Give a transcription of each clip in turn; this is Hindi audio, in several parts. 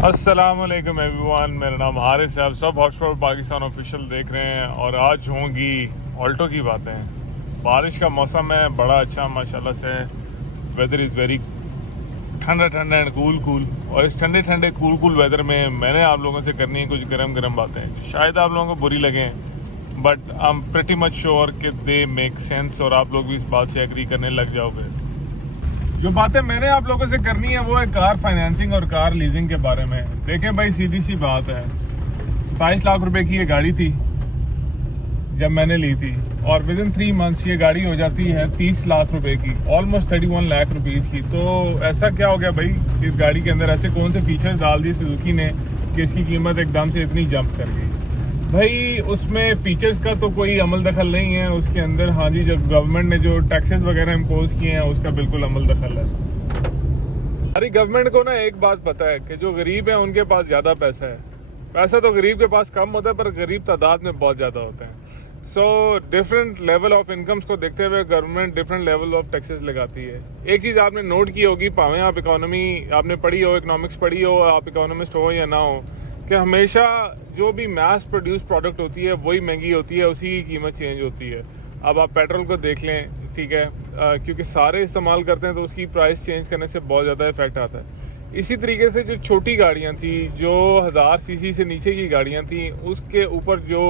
अस्सलामुअलैकुम एवरीवन, मेरा नाम हारिस है। आप सब हॉटस्पॉट पाकिस्तान ऑफिशियल देख रहे हैं और आज होंगी ऑल्टो की बातें। बारिश का मौसम है, बड़ा अच्छा माशाल्लाह से। वेदर इज़ वेरी ठंडा ठंडा एंड कूल कूल। और इस ठंडे ठंडे कूल कूल वेदर में मैंने आप लोगों से करनी है कुछ गरम गरम बातें, शायद आप लोगों को बुरी लगें, but I am pretty much sure कि दे मेक सेंस और आप लोग भी इस बात से एग्री करने लग जाओगे। जो बातें मैंने आप लोगों से करनी है वो है कार फाइनेंसिंग और कार लीजिंग के बारे में। देखें भाई, सीधी सी बात है, 27 लाख रुपए की ये गाड़ी थी जब मैंने ली थी, और विद इन 3 मंथ्स ये गाड़ी हो जाती है 30 लाख रुपए की, ऑलमोस्ट 31 लाख रुपीज़ की। तो ऐसा क्या हो गया भाई, इस गाड़ी के अंदर ऐसे कौन से फीचर्स डाल दिए सुजुकी ने कि इसकी कीमत एकदम से इतनी जंप कर गई। भाई उसमें फीचर्स का तो कोई अमल दखल नहीं है उसके अंदर। हाँ जी, जब गवर्नमेंट ने जो टैक्सेस वगैरह इम्पोज किए हैं उसका बिल्कुल अमल दखल है। हमारी गवर्नमेंट को ना एक बात पता है कि जो गरीब है उनके पास ज़्यादा पैसा है। पैसा तो गरीब के पास कम होता है पर गरीब तादाद में बहुत ज़्यादा होते हैं। So different level of incomes को देखते हुए government different level of taxes लगाती है। एक चीज़ आपने नोट की होगी, भावें आप इकोनॉमी आपने पढ़ी हो, इकोनॉमिक्स पढ़ी हो, आप इकोनॉमिस्ट हो या ना हो, कि हमेशा जो भी मैस प्रोड्यूस प्रोडक्ट होती है वही महंगी होती है, उसी की कीमत चेंज होती है। अब आप पेट्रोल को देख लें, ठीक है, क्योंकि सारे इस्तेमाल करते हैं तो उसकी प्राइस चेंज करने से बहुत ज़्यादा इफेक्ट आता है। इसी तरीके से जो छोटी गाड़ियाँ थी, जो 1000 सीसी से नीचे की गाड़ियाँ थी, उसके ऊपर जो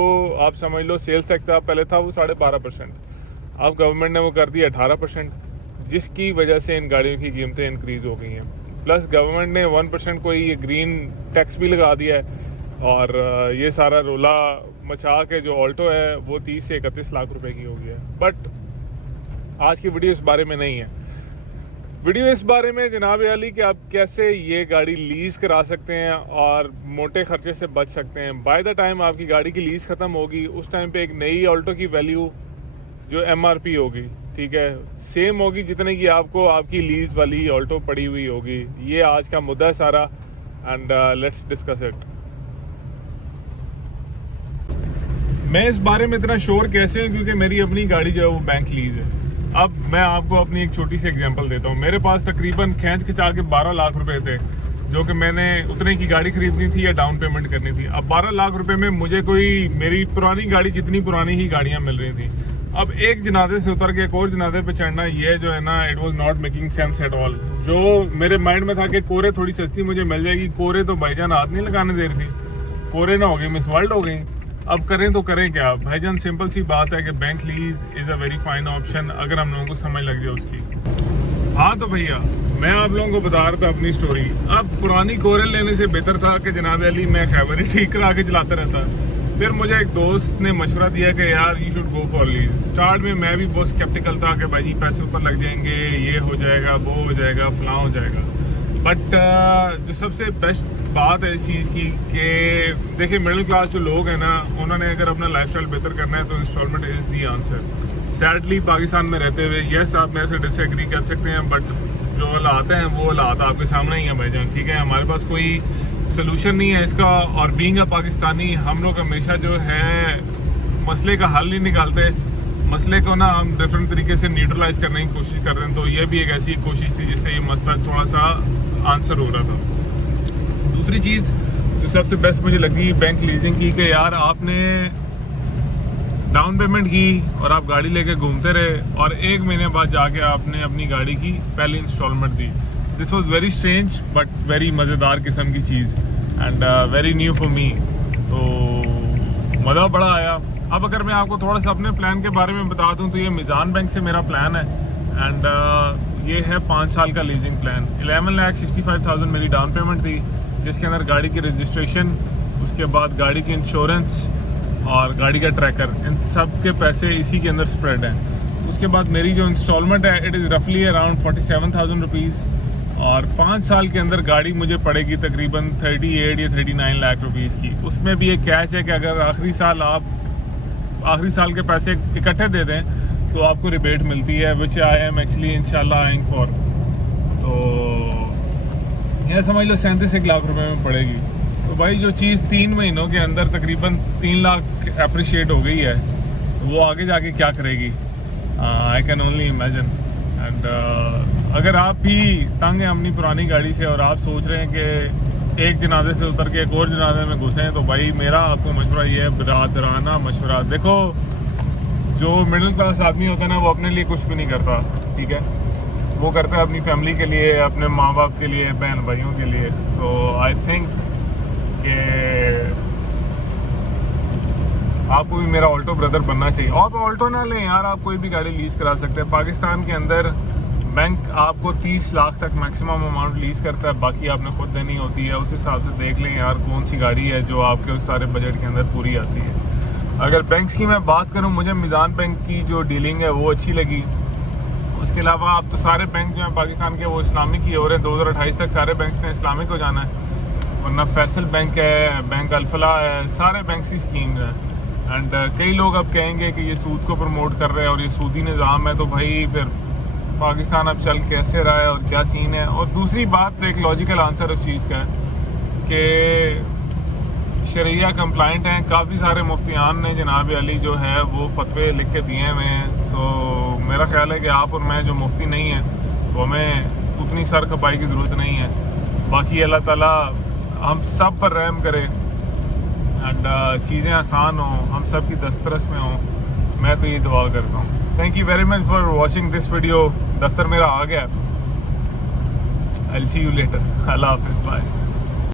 आप समझ लो सेल्स टैक्स था, पहले था वो 12.5%, अब गवर्नमेंट ने वो कर दिया 18%, जिसकी वजह से इन गाड़ियों की कीमतें इंक्रीज़ हो गई हैं। प्लस गवर्नमेंट ने 1% कोई ये ग्रीन टैक्स भी लगा दिया है, और ये सारा रोला मचा के जो ऑल्टो है वो 30 से 31 लाख रुपए की हो गई है। बट आज की वीडियो इस बारे में नहीं है। वीडियो इस बारे में जनाब अली कि आप कैसे ये गाड़ी लीज़ करा सकते हैं और मोटे खर्चे से बच सकते हैं। बाय द टाइम आपकी गाड़ी की लीज़ ख़त्म होगी उस टाइम पे एक नई ऑल्टो की वैल्यू जो MRP होगी, ठीक है, सेम होगी जितने की आपको आपकी लीज वाली ऑल्टो पड़ी हुई होगी। ये आज का मुद्दा है सारा, एंड लेट्स डिस्कस इट। मैं इस बारे में इतना श्योर कैसे हूँ क्योंकि मेरी अपनी गाड़ी जो है वो बैंक लीज है। अब मैं आपको अपनी एक छोटी सी एग्जांपल देता हूँ। मेरे पास तकरीबन खींच खिंचा के 12 लाख रुपए थे जो कि मैंने उतने की गाड़ी खरीदनी थी या डाउन पेमेंट करनी थी। अब 12 लाख रुपए में मुझे कोई मेरी पुरानी गाड़ी जितनी पुरानी ही गाड़ियाँ मिल रही थी। अब एक जनाजे से उतर के एक और जनाजे पे चढ़ना, ये जो है ना, it was not making sense at all. जो मेरे माइंड में था कि कोरे थोड़ी सस्ती मुझे मिल जाएगी, कोरे तो भाईजान हाथ नहीं लगाने दे रही थी, कोरे ना हो गई मिस वर्ल्ड हो गई। अब करें तो करें क्या भाईजान, सिंपल सी बात है कि bank lease is a very fine option अगर हम लोगों को समझ लग जाए उसकी। हाँ तो भैया, मैं आप लोगों को बता रहा था अपनी स्टोरी। अब पुरानी कोरे लेने से बेहतर था कि जनाब अली मैं खैबर ही ठीक करा के चलाता रहता। फिर मुझे एक दोस्त ने मशवरा दिया कि यार you should go for lease. Start में मैं भी बहुत स्केप्टिकल था कि भाई जी पैसे ऊपर लग जाएंगे, ये हो जाएगा, वो हो जाएगा, फलां हो जाएगा। बट जो सबसे बेस्ट बात है इस चीज़ की कि देखिए, मिडिल क्लास जो लोग हैं ना, उन्होंने अगर अपना लाइफस्टाइल बेहतर करना है तो installment is the answer. Sadly Pakistan में रहते हुए, यस आप मेरे से डिसएग्री कर सकते हैं, बट जो हालात हैं वो हालात आपके सामने ही हैं भाईजान, ठीक है। हमारे पास कोई सोल्यूशन नहीं है इसका, और बीइंग अ पाकिस्तानी हम लोग हमेशा जो है मसले का हल नहीं निकालते, मसले को ना हम डिफरेंट तरीके से न्यूट्रलाइज करने की कोशिश कर रहे हैं। तो ये भी एक ऐसी कोशिश थी जिससे ये मसला थोड़ा सा आंसर हो रहा था। दूसरी चीज़ जो सबसे बेस्ट मुझे लगी बैंक लीजिंग की, कि यार आपने डाउन पेमेंट की और आप गाड़ी लेके घूमते रहे और 1 महीने बाद जाके आपने अपनी गाड़ी की पहली इंस्टॉलमेंट दी। This was very strange but very मज़ेदार किस्म की चीज़ and very new for me. तो मज़ा बड़ा आया। अब अगर मैं आपको थोड़ा सा अपने प्लान के बारे में बता दूं तो ये मीज़ान बैंक से मेरा प्लान है, एंड ये है 5 साल का लीजिंग प्लान। 11,65,000 मेरी डाउन पेमेंट थी, जिसके अंदर गाड़ी की रजिस्ट्रेशन, उसके बाद गाड़ी की इंश्योरेंस और गाड़ी का ट्रैकर, इन सब के पैसे इसी के अंदर स्प्रेड हैं। उसके बाद मेरी जो इंस्टॉलमेंट है इट इज़ रफली अराउंड 47,000 रुपीज़, और 5 साल के अंदर गाड़ी मुझे पड़ेगी तकरीबन 38 या 39 लाख रुपीज़ की। उसमें भी एक कैश है कि अगर आखिरी साल के पैसे इकट्ठे दे दें तो आपको रिबेट मिलती है, विच आई एम एक्चुअली इंशाल्लाह आइंग फॉर। तो यह समझ लो 37 लाख रुपए में पड़ेगी। तो भाई जो चीज़ 3 महीनों के अंदर तकरीबन 3 लाख अप्रिशिएट हो गई है, तो वो आगे जाके क्या करेगी, I can only imagine. And अगर आप भी तंग हैं अपनी पुरानी गाड़ी से और आप सोच रहे हैं कि एक जनाजे से उतर के एक और जनाजे में घुसे हैं, तो भाई मेरा आपको मशवरा ये है, बरादराना मशवरा। देखो जो मिडिल क्लास आदमी होता है ना, वो अपने लिए कुछ भी नहीं करता, ठीक है, वो करता है अपनी फैमिली के लिए, अपने माँ बाप के लिए, बहन भाइयों के लिए। सो आई थिंक कि आपको भी मेरा ऑल्टो ब्रदर बनना चाहिए। और ऑल्टो ना लें यार, आप कोई भी गाड़ी लीज करा सकते हैं। पाकिस्तान के अंदर बैंक आपको 30 लाख तक मैक्सिमम अमाउंट लीज करता है, बाकी आपने खुद देनी होती है। उस हिसाब से देख लें यार कौन सी गाड़ी है जो आपके उस सारे बजट के अंदर पूरी आती है। अगर बैंक्स की मैं बात करूं, मुझे मिज़ान बैंक की जो डीलिंग है वो अच्छी लगी। उसके अलावा अब तो सारे बैंक जो हैं पाकिस्तान के वो इस्लामिक ही हो रहे हैं। 2028 तक सारे बैंक्स ने इस्लामिक हो जाना है, वरना फैसल बैंक है, बैंक अल्फला है, सारे बैंक की स्कीम्स हैं। एंड कई लोग अब कहेंगे कि ये सूद को प्रमोट कर रहे हैं और ये सूदी निज़ाम है, तो भाई फिर पाकिस्तान अब चल कैसे रहा है और क्या सीन है। और दूसरी बात, एक लॉजिकल आंसर उस चीज़ का है कि शरिया कंप्लाइंट हैं। काफ़ी सारे मुफ्तियान ने जनाब अली जो है वो फतवे लिख के दिए हुए हैं। तो मेरा ख्याल है कि आप और मैं जो मुफ्ती नहीं है, तो हमें उतनी सर खपाई की ज़रूरत नहीं है। बाकी अल्लाह ताला हम सब पर रहम करे एंड चीज़ें आसान हों, हम सब की दस्तरस में हों। मैं तो ये दुआ करता हूँ। Thank you very much for watching this video. दफ्तर मेरा आ गया। I will see you later. अल्लाह हाफिज़, बाय।